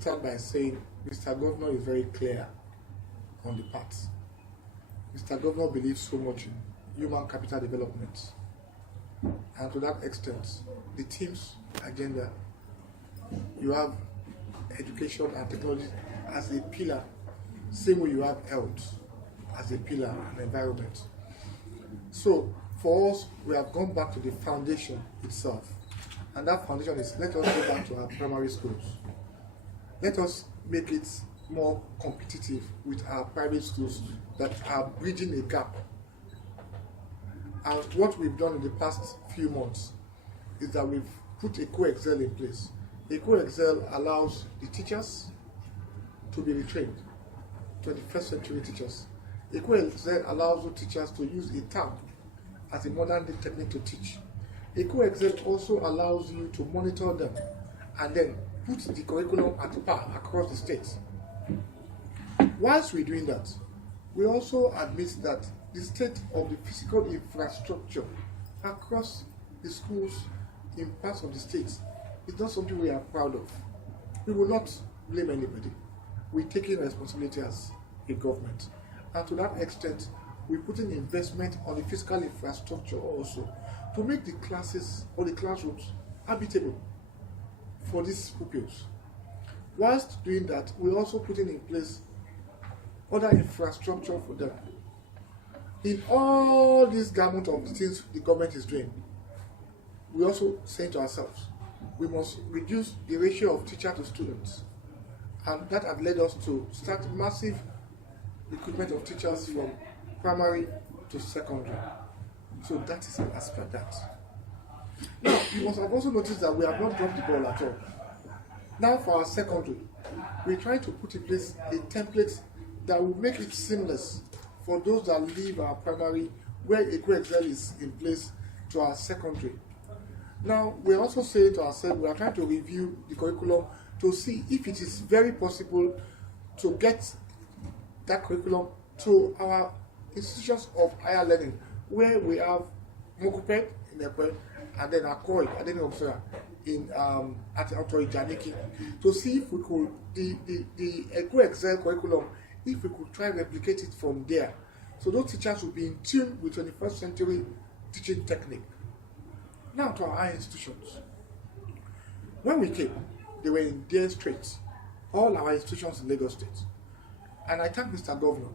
start by saying Mr. Governor is very clear on the path. Mr. Governor believes so much in human capital development. And to that extent, the team's agenda, you have education and technology as a pillar, same way you have health as a pillar and environment. So for us, we have gone back to the foundation itself. And that foundation is, let us go back to our primary schools. Let us make it more competitive with our private schools that are bridging a gap. And what we've done in the past few months is that we've put a co-excel in place. A co-excel allows the teachers to be retrained, 21st century teachers. A co-excel allows the teachers to use a tab as a modern day technique to teach. A co-excel also allows you to monitor them and then put the curriculum at par across the states. Whilst we're doing that, we also admit that the state of the physical infrastructure across the schools in parts of the states is not something we are proud of. We will not blame anybody. We're taking responsibility as a government. And to that extent, we're putting investment on the physical infrastructure also to make the classes or the classrooms habitable for these pupils. Whilst doing that, we're also putting in place other infrastructure for them. In all this gamut of things the government is doing, we also say to ourselves, we must reduce the ratio of teacher to students. And that had led us to start massive recruitment of teachers from primary to secondary. So that is as per that. Now, you must have also noticed that we have not dropped the ball at all. Now for our secondary, we're trying to put in place a template that will make it seamless for those that leave our primary, where a co-excel is in place, to our secondary. Now, we're also saying to ourselves, we are trying to review the curriculum to see if it is very possible to get that curriculum to our institutions of higher learning, where we have Mokupet in Ekwe, and then Akoi, and then in at Janiki, to see if we could, the co-excel curriculum, if we could try and replicate it from there. So those teachers will be in tune with 21st century teaching technique. Now to our higher institutions. When we came, they were in dire straits, all our institutions in Lagos State. And I thank Mr. Governor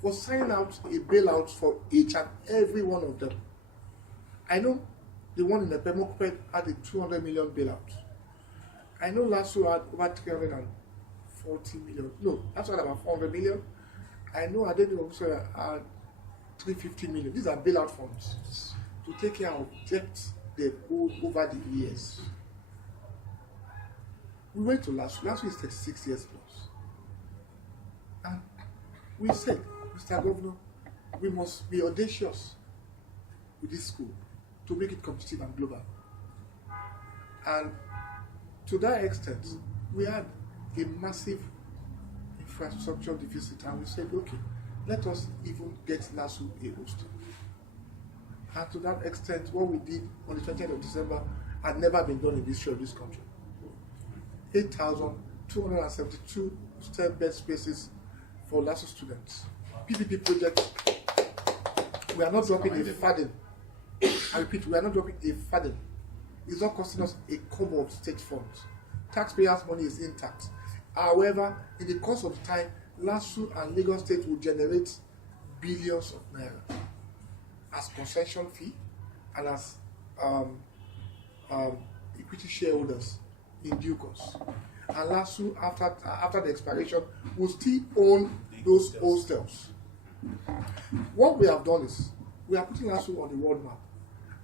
for signing out a bailout for each and every one of them. I know the one in the Pemokpet had a 200 million bailout. I know Lasso had over 340 million. No, that's what about 400 million. I know Adeni also had 350 million. These are bailout funds to take care of debt they've owed over the years. We went to Lasso. Lasso is 36 years plus. And we said, Mr. Governor, we must be audacious with this school to make it competitive and global. And to that extent, we had a massive infrastructure deficit, and we said, okay, let us even get Lasso a host. And to that extent, what we did on the 20th of December had never been done in this show of this country. 8,272 STEM bed spaces for Lasso students. PPP project, we are not dropping a farthing. I repeat, we are not dropping a farthing. It's not costing us a kobo of state funds. Taxpayers' money is intact. However, in the course of time, Lasso and Lagos State will generate billions of naira as concession fee and as equity shareholders in due course. And Lasso, after the expiration, will still own those hostels. What we have done is, we are putting Lasso on the world map.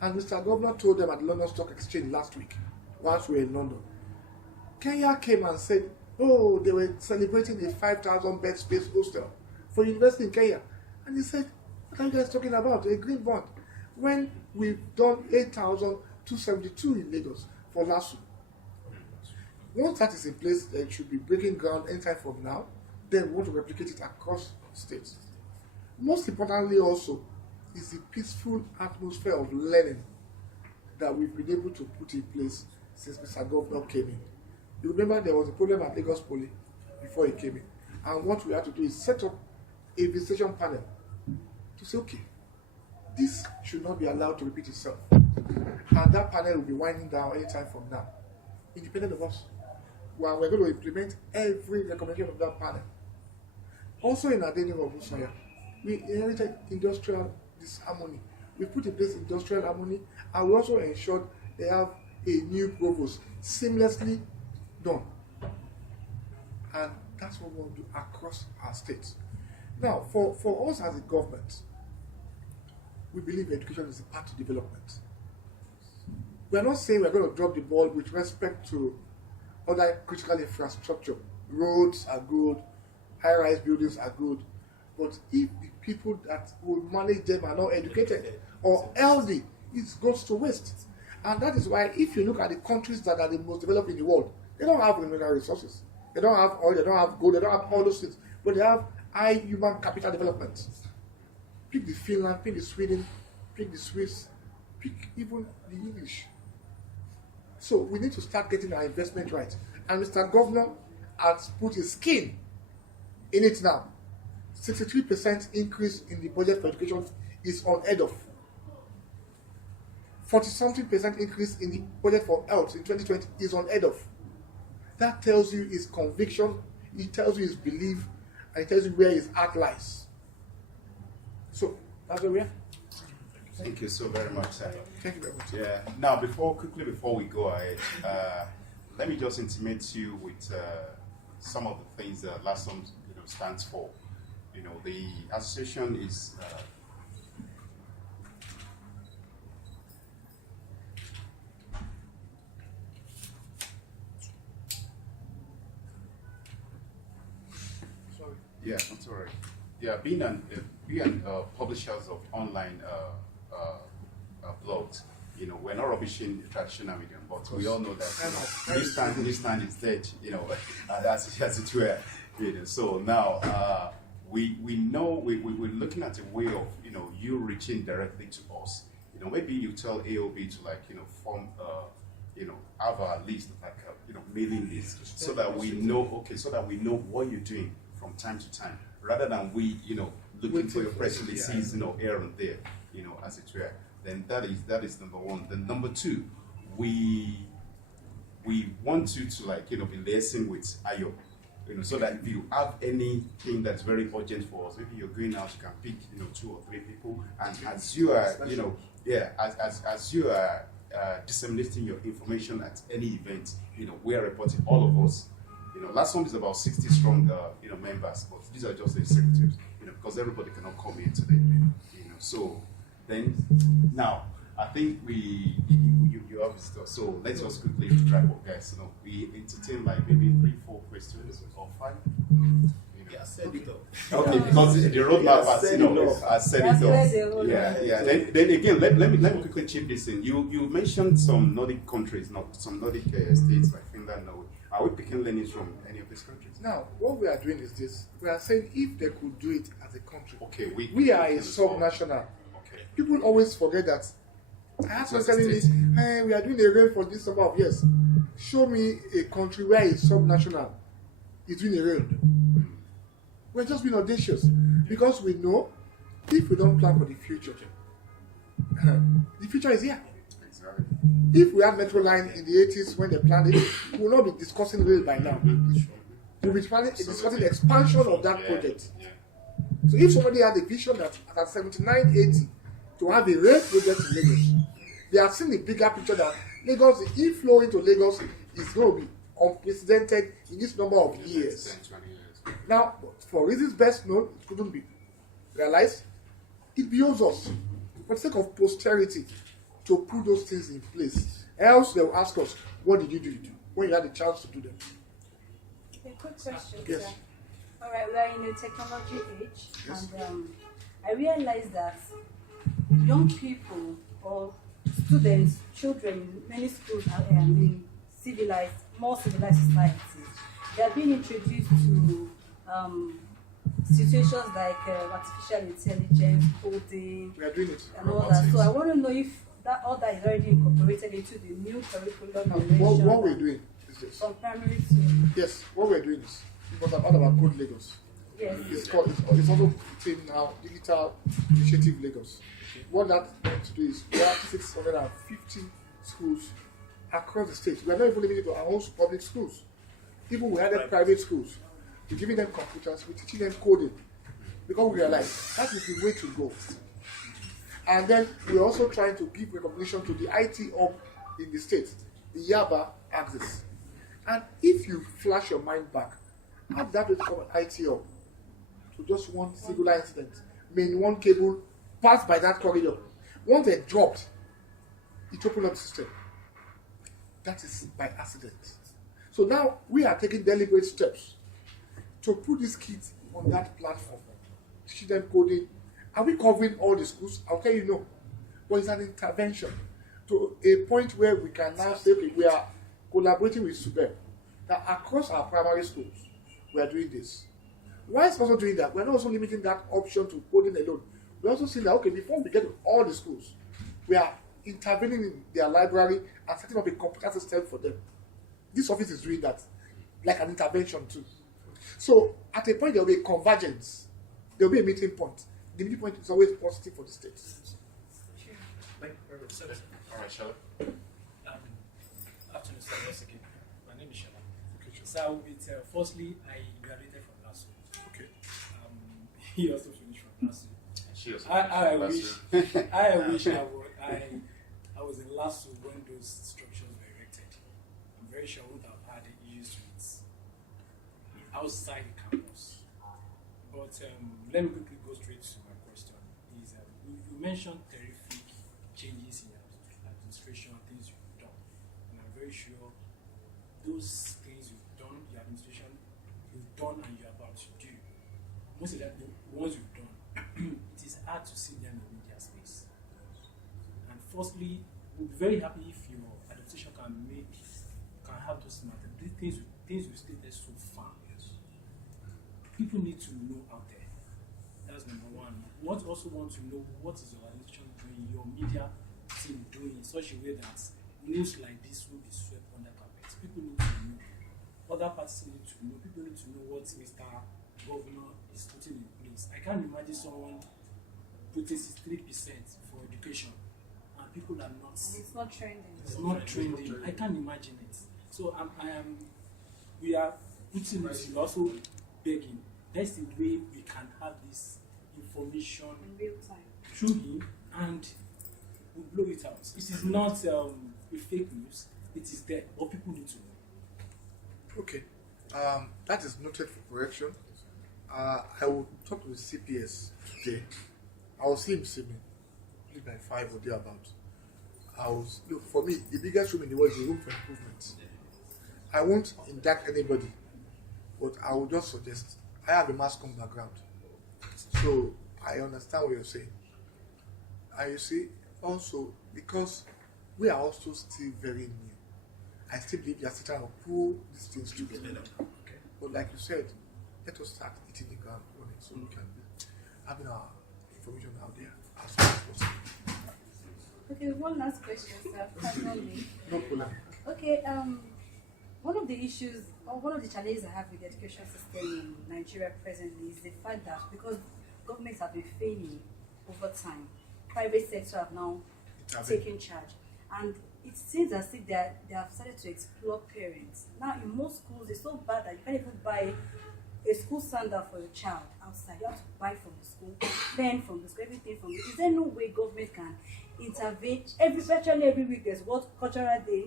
And Mr. Governor told them at the London Stock Exchange last week, whilst we were in London. Kenya came and said, oh, they were celebrating a 5,000 bed space hostel for university in Kenya. And he said, what are you guys talking about? A green bond. When we've done 8,272 in Lagos for Lasso. Once that is in place, they should be breaking ground anytime from now. Then we want to replicate it across states. Most importantly also, is the peaceful atmosphere of learning that we've been able to put in place since Mr. Governor came in. You remember there was a problem at Lagos Poly before he came in. And what we had to do is set up a visitation panel to say, okay, this should not be allowed to repeat itself. And that panel will be winding down anytime from now, independent of us. Well, we're going to implement every recommendation of that panel. Also in Adeni Robusoya, we inherited industrial disharmony. We put in place industrial harmony, and we also ensured they have a new provost seamlessly done. And that's what we want to do across our states. Now, for us as a government, we believe education is a part of development. We are not saying we're going to drop the ball with respect to other critical infrastructure. Roads are good, high-rise buildings are good, but if the people that will manage them are not educated or healthy, it goes to waste. And that is why if you look at the countries that are the most developed in the world, they don't have mineral resources. They don't have oil, they don't have gold, they don't have all those things, but they have high human capital development. Pick the Finland, pick the Sweden, pick the Swiss, pick even the English. So we need to start getting our investment right. And Mr. Governor has put his skin in it now. 63% increase in the budget for education is unheard of. 40-something% increase in the budget for health in 2020 is unheard of. That tells you his conviction, it tells you his belief, and it tells you where his heart lies. So that's where we are. Thank you so very much, sir. Thank you very much. Yeah. Now, before we go ahead, let me just intimate you with some of the things that LASSOM stands for. The association is yeah, that's all right. Yeah, being publishers of online blogs, we're not rubbishing the traditional medium, but we all know that this time is dead, as it were. So now we know we're looking at a way of you reaching directly to us. Maybe you tell AOB to form have a list mailing list so that we know what you're doing from time to time, rather than we looking for your press releases here and there, as it were. Then that is number one. Then number two, we want you to be liaising with Ayo, so that if you have anything that's very urgent for us, maybe you're going out, you can pick 2 or 3 people, and as you are as you are disseminating your information at any event, we are reporting, all of us. LASSOM is about 60 strong members, but these are just the executives, because everybody cannot come here today. So then now I think you have visitors. So let's just quickly wrap up, guys. We entertain maybe 3-4 questions or 5. Yeah, set it up. Okay, because the roadmap has set it up. Yeah. Then again, let me quickly chip this in. You mentioned some Nordic countries, some Nordic states like Finland, Norway. Are we picking learnings from any of these countries? Now, what we are doing is this. We are saying if they could do it as a country. Okay, we are a sub-national. Okay. People always forget that. I have someone telling me, hey, we are doing a rail for this number of years. Show me a country where a sub-national is doing a rail. We're just being audacious because we know if we don't plan for the future is here. Exactly. If we had Metro Line in the 80s when they planned it, we will not be discussing rail by now. We'll be discussing the expansion of that project. Yeah. So if somebody had a vision that at 79-80 to have a rail project in Lagos, they have seen the bigger picture that Lagos, the inflow into Lagos is going to be unprecedented in this number of years. 10, 20 years. Now, for reasons best known, it couldn't be realized. It behoves us, for the sake of posterity, to put those things in place. Else, they will ask us, what did you do when you had the chance to do them? A quick question, Yes. sir. All right, we are in a technology age, Yes. and I realize that young people or students, children in many schools are in more civilized societies. They are being introduced to situations like artificial intelligence, coding, We are doing it. and all that. So I want to know if all that is already incorporated into the new curriculum. Now, what we're doing is these days. From primary to Yes, what we're doing is, you must have heard about Code Lagos. yes. It's also team now Digital Initiative Lagos. What that meant to do is we have 650 schools across the state. We are not even limited to our own public schools. Even we added private schools. We're giving them computers, we're teaching them coding. Because we realize that is the way to go. And then we're also trying to give recognition to the IT hub in the state, the Yaba axis. And if you flash your mind back, how that will become an IT hub? To just one singular incident, main one cable passed by that corridor. Once they dropped, it opened up the system. That is by accident. So now we are taking deliberate steps to put these kids on that platform, teaching them coding. Are we covering all the schools? I'll tell you no. But it's an intervention to a point where we can now say, okay, we are collaborating with SUBEB. Now, across our primary schools, we are doing this. Why is also doing that? We're not also limiting that option to coding alone. We're also saying that, okay, before we get to all the schools, we are intervening in their library and setting up a computer system for them. This office is doing that, like an intervention too. So, at a point, there will be a convergence. There will be a meeting point. The meeting point is always positive for the state. All right, Shala. Afternoon, sir. Once again, my name is Shala. Okay, so, firstly, I graduated from LASU. Okay. He also finished from LASU. She also I finished wish last I wish I was in LASU when those structures were erected. I'm very sure I wouldn't have had issues with outside the campus. But let me quickly go straight to my question. You mentioned terrific changes in administration, things you've done, and I'm very sure those things you've done, your administration, you've done and you're about to do, most of them, the ones you've done, it is hard to see them in media space. And firstly, we'll be very happy if your administration can have those matter. Things you stated so far. People need to know out there. That's number one. We also want to know what is your administration doing, your media team doing in such a way that news like this will be swept under carpet. People need to know. Other parties need to know. People need to know what Mr. Governor is putting in place. I can't imagine someone putting 63% for education and people are not. And it's not trending. It's not trending. I can't imagine it. So we are putting it. We're also begging. That's the way we can have this information In real time. through him and we blow it out. It is not a fake news. It is there, but people need to know. Okay. That is noted for correction. I will talk to the CPS today. I will see him see me. Maybe by 5 or thereabout. Look, for me, the biggest room in the world is the room for improvement. I won't indict anybody, but I will just suggest. I have a mass comm background, so I understand what you're saying. And you see, also, because we are also still very new, I still believe you are still trying to pull these things together. Okay. But like you said, let us start hitting the ground running so we can be having our information out there as soon as possible. Okay, one last question, sir. Finally. No problem. Okay, one of the issues or one of the challenges I have with the education system in Nigeria presently is the fact that because governments have been failing over time, private sector have now taken charge. And it seems as if they have started to exploit parents. Now in most schools, it's so bad that you can't even buy a school sandal for your child outside. You have to buy from the school, pen from the school, everything from the school. Is there no way government can intervene? Virtually every week there's what cultural day,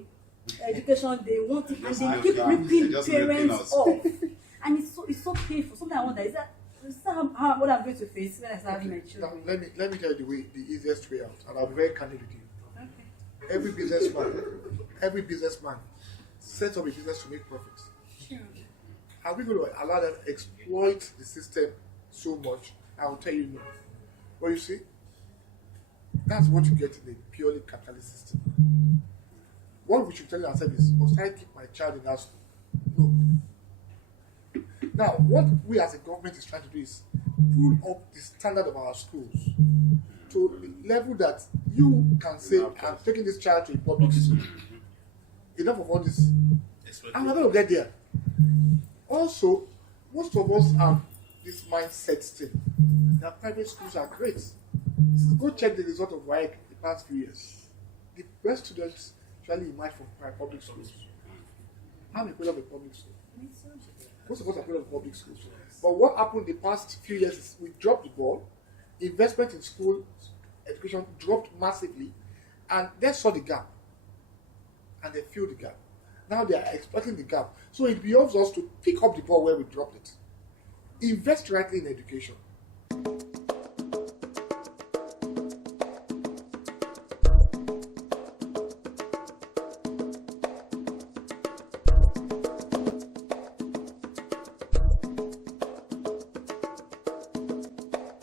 education day, and they keep ripping parents off. And it's so painful. Sometimes I wonder, is that what I'm going to face when I start having my children? Now, let me tell you the easiest way out, and I'll be very candid with you. Okay. Every businessman sets up a business to make profits. Sure. Are we going to allow them to exploit the system so much? I will tell you no. But you see, that's what you get in a purely capitalist system. What we should tell ourselves is, must I keep my child in that school? No. Now, what we as a government is trying to do is pull up the standard of our schools to the level that you can say, I'm taking this child to a public school. Enough of all this And we're going to get there. Also, most of us have this mindset still that private schools are great. Go check the result of Wahab the past few years. The best students actually emerge from public schools. How many people have a public school? Most of us are people of public schools. But what happened the past few years is we dropped the ball. Investment in school education dropped massively, and they saw the gap. And they filled the gap. Now they are exploiting the gap. So it behoves us to pick up the ball where we dropped it. Invest rightly in education.